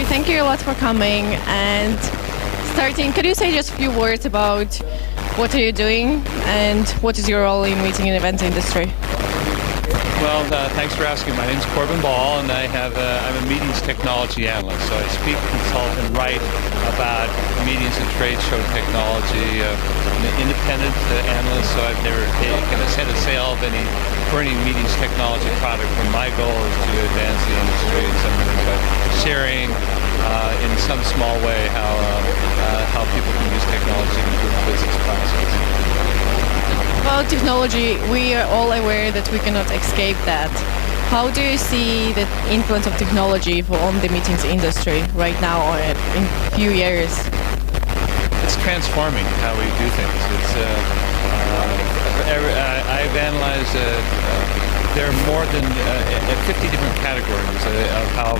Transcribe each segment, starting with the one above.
Great, thank you a lot for coming. And starting, could you say just a few words about what are you doing and what is your role in meeting and event industry? Well, thanks for asking. My name's Corbin and I'm a meetings technology analyst. So I speak, consult, and write about meetings and trade show technology. I'm an independent analyst, so I've never taken a set of sale of any burning meetings technology product. But my goal is to advance the industry in some way by sharing in some small way how people can use technology to improve the business process. About technology, we are all aware that we cannot escape that. How do you see the influence of technology on the meetings industry right now or in a few years? It's transforming how we do things. I've analyzed there are more than 50 different categories of how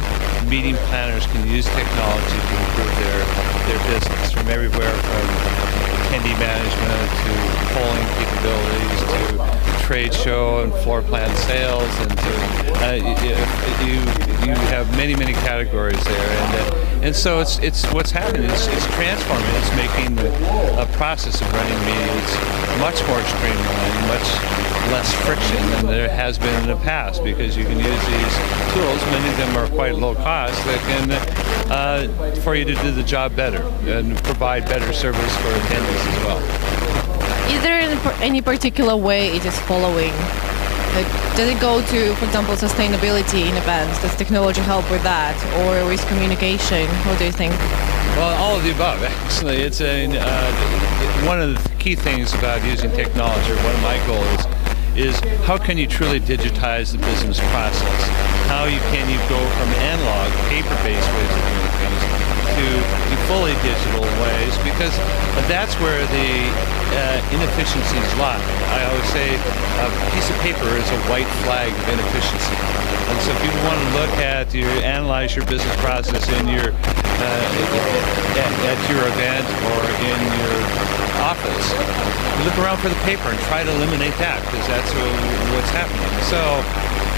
meeting planners can use technology to improve their business, from everywhere from attendee management to polling capabilities to trade show and floor plan sales, and you have many categories there, and so it's what's happening. It's transforming. It's making the process of running meetings much more streamlined, much less friction than there has been in the past, because you can use these tools. Many of them are quite low cost that can for you to do the job better and provide better service for attendees as well. Is there any particular way it is following? Does it go to, for example, sustainability in events? Does technology help with that, or with communication? What do you think? Well, all of the above, actually. It's one of the key things about using technology, or one of my goals, is how can you truly digitize the business process? How can you go from analog, paper-based ways of doing things to fully digital ways, because that's where the inefficiencies lie. I always say a piece of paper is a white flag of inefficiency. And so if you want to look at, analyze your business process in your at your event or in your office, you look around for the paper and try to eliminate that, because that's what's happening. So,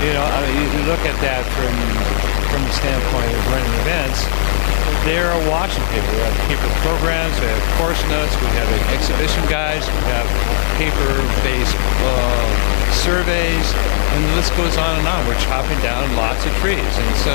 you look at that from the standpoint of running events. There are washing paper. We have paper programs, we have course notes, we have exhibition guides, we have paper-based surveys, and the list goes on and on. We're chopping down lots of trees, and so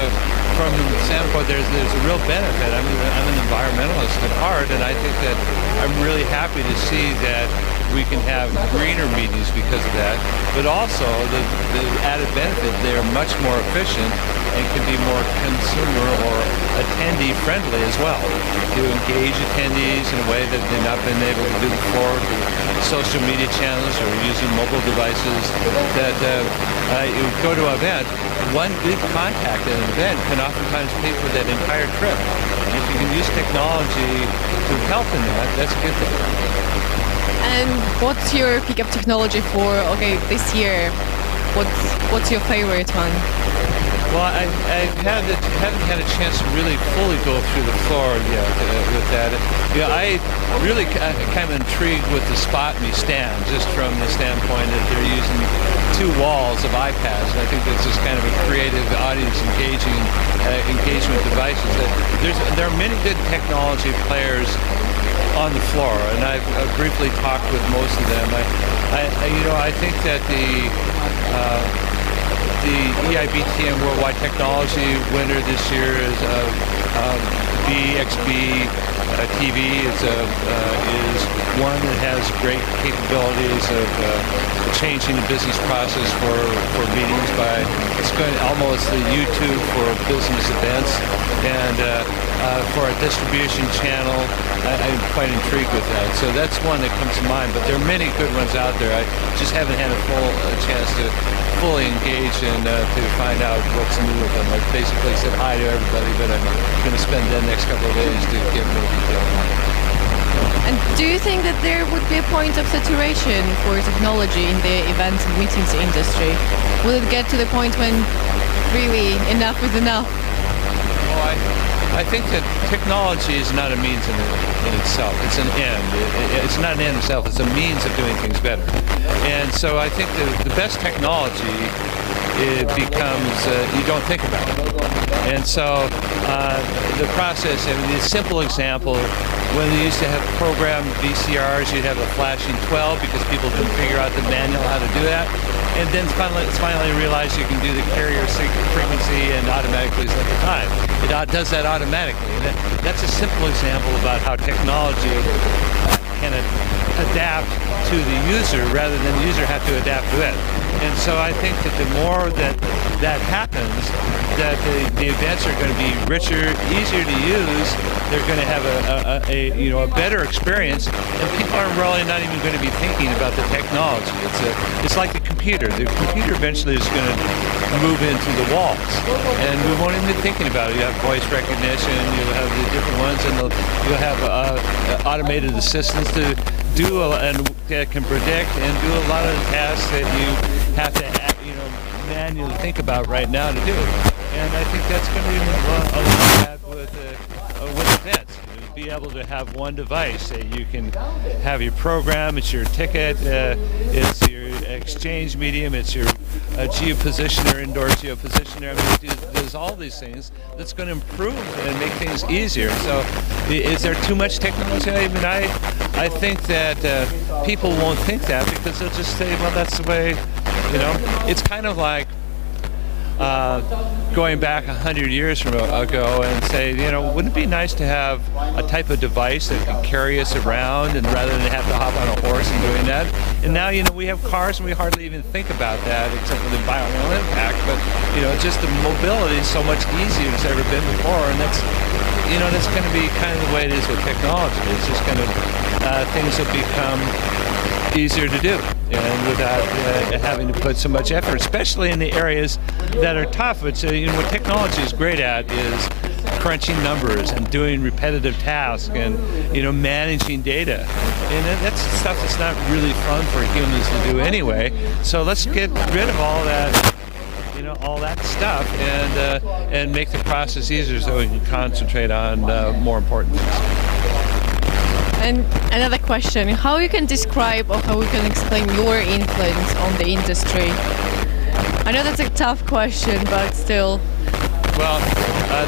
from the standpoint, there's a real benefit. I'm an environmentalist at heart, and I think that I'm really happy to see that we can have greener meetings because of that, but also the added benefit, they're much more efficient and can be more consumer or attendee friendly as well, to engage attendees in a way that they've not been able to do before, social media channels or using mobile devices. That you go to an event, one good contact at an event can oftentimes pay for that entire trip. And if you can use technology to help in that, that's a good thing. And what's your pickup technology for, this year? What's your favorite one? Well, I haven't had a chance to really fully go through the floor yet with that. I really kind of intrigued with the Spot Me stand, just from the standpoint that they're using two walls of iPads, and I think that's just kind of a creative, audience engagement devices. There are many good technology players on the floor, and I've briefly talked with most of them. I think that the EIBTM Worldwide Technology winner this year is BXB TV. Is one that has great capabilities of changing the business process for meetings by, it's going almost the YouTube for business events, and for a distribution channel. I'm quite intrigued with that. So that's one that comes to mind, but there are many good ones out there. I just haven't had a full chance to fully engage and to find out what's new with them. I basically said hi to everybody, but I'm going to spend the next couple of days to get more detail on it. And do you think that there would be a point of saturation for technology in the events and meetings industry? Will it get to the point when really enough is enough? Well, I think that technology is not a means in itself. It's an end. It's not an end in itself. It's a means of doing things better. And so I think the best technology it becomes, you don't think about it. And so the process, I mean, a simple example, when we used to have programmed VCRs, you'd have a flashing 12 because people didn't figure out the manual how to do that. And then finally realized you can do the carrier frequency and automatically set the time. It does that automatically. And that's a simple example about how technology can adapt to the user rather than the user have to adapt to it. And so I think that the more that happens, that the events are going to be richer, easier to use. They're going to have a better experience, and people are really not even going to be thinking about the technology. It's like the computer. The computer eventually is going to move into the walls, and we won't even be thinking about it. You have voice recognition, you'll have the different ones, and you'll have automated assistants to do and can predict and do a lot of the tasks that you have to manually think about right now to do. And I think that's going to be a lot of that with events. Be able to have one device that you can have your program, it's your ticket, it's your exchange medium, it's your geopositioner, indoor geopositioner. I mean, there's all these things that's going to improve and make things easier. So is there too much technology? I mean, I think that people won't think that because they'll just say, well, that's the way, it's kind of like going back 100 years ago and say, wouldn't it be nice to have a type of device that can carry us around and rather than have to hop on a horse and doing that? And now, we have cars and we hardly even think about that except for the environmental impact. But, just the mobility is so much easier than it's ever been before. And that's going to be kind of the way it is with technology. It's just going to, things will become easier to do and without having to put so much effort, especially in the areas that are tough. Which what technology is great at is crunching numbers and doing repetitive tasks and managing data, and that's stuff that's not really fun for humans to do anyway. So let's get rid of all that all that stuff and make the process easier so we can concentrate on more important things. And another question, how you can describe or how you can explain your influence on the industry? I know that's a tough question, but still. Well,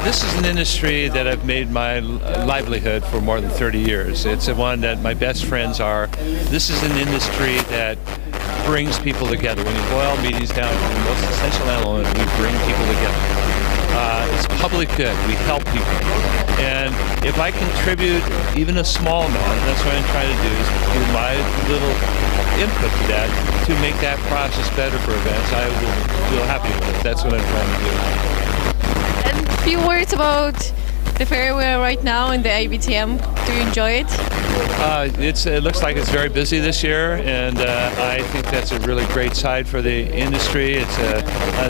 this is an industry that I've made my livelihood for more than 30 years. It's the one that my best friends are. This is an industry that brings people together. When you boil meetings down to the most essential element, we bring people together. It's public good. We help people. And if I contribute even a small amount, that's what I'm trying to do, is do my little input to that to make that process better for events, I will feel happy with it. That's what I'm trying to do. And a few words about the fair we are right now in the IBTM. Do you enjoy it? It looks like it's very busy this year, and I think that's a really great side for the industry. It's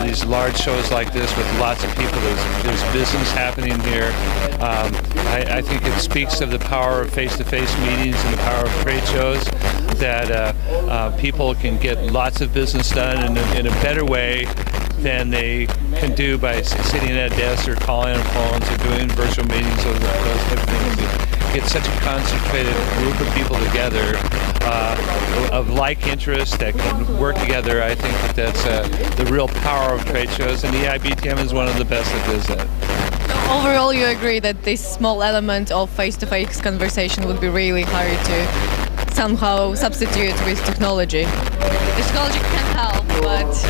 these large shows like this with lots of people. There's business happening here. I think it speaks of the power of face-to-face meetings and the power of trade shows, that people can get lots of business done in a better way than they can do by sitting at a desk or calling on phones or doing virtual meetings or those type of things. Get such a concentrated group of people together of like interests that can work together. I think that's the real power of trade shows, and the IBTM is one of the best that does that. Overall, you agree that this small element of face-to-face conversation would be really hard to somehow substitute with technology? The technology can help, but...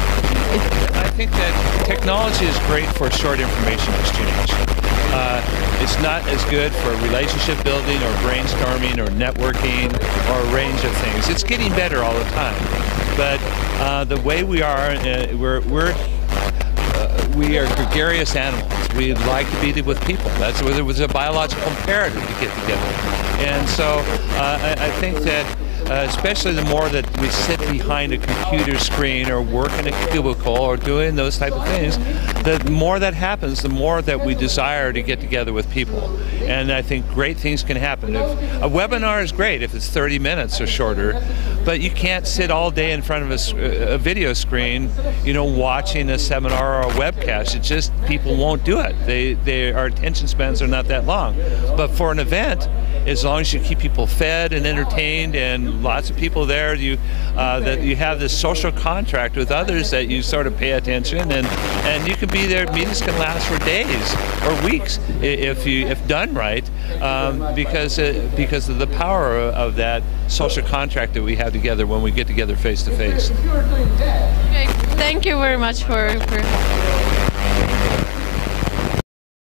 I think that technology is great for short information exchange. It's not as good for relationship building or brainstorming or networking or a range of things. It's getting better all the time. But the way we are, we are gregarious animals. We like to be with people. That's where there was a biological imperative to get together. And so I think that especially the more that we sit behind a computer screen or work in a cubicle or doing those type of things, the more that happens, the more that we desire to get together with people. And I think great things can happen. A webinar is great if it's 30 minutes or shorter, but you can't sit all day in front of a video screen, watching a seminar or a webcast. It just, people won't do it. Our attention spans are not that long. But for an event, as long as you keep people fed and entertained and lots of people there, that you have this social contract with others that you sort of pay attention, and you can be there. Meetings can last for days or weeks if done right, because of the power of that social contract that we have together when we get together face to face. Okay, thank you very much for